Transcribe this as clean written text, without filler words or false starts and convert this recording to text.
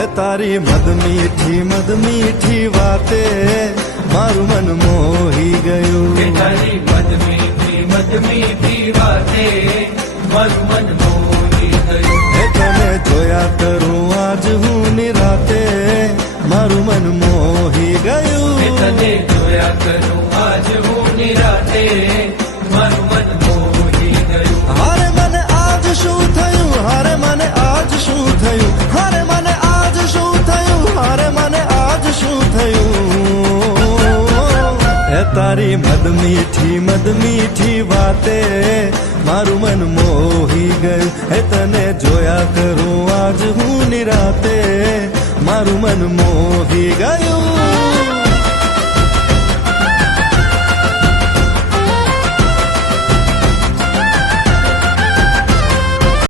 એ તારી મદ મીઠી વાતે મારું મન મોહી ગયું. તારી મદ મીઠી વાતે મારું મન મોહી ગયું. એ તને જોયા કરું આજ હું નિરાતે મારું મન મોહી ગયું. તને જોયા કરું આજ હું નિરાતે મારું મન મોહી ગયું. હારે મને આજ શું થયું, હારે મને આજ શું થયું, હારે મને આજ શું થયું, હારે મને આજ શું થયું. એ તારી મદ મીઠી વાતે મારું મન મોહી ગયું. એ તને જોયા કરું આજ હું નિરાતે મારું મન મોહી ગયું.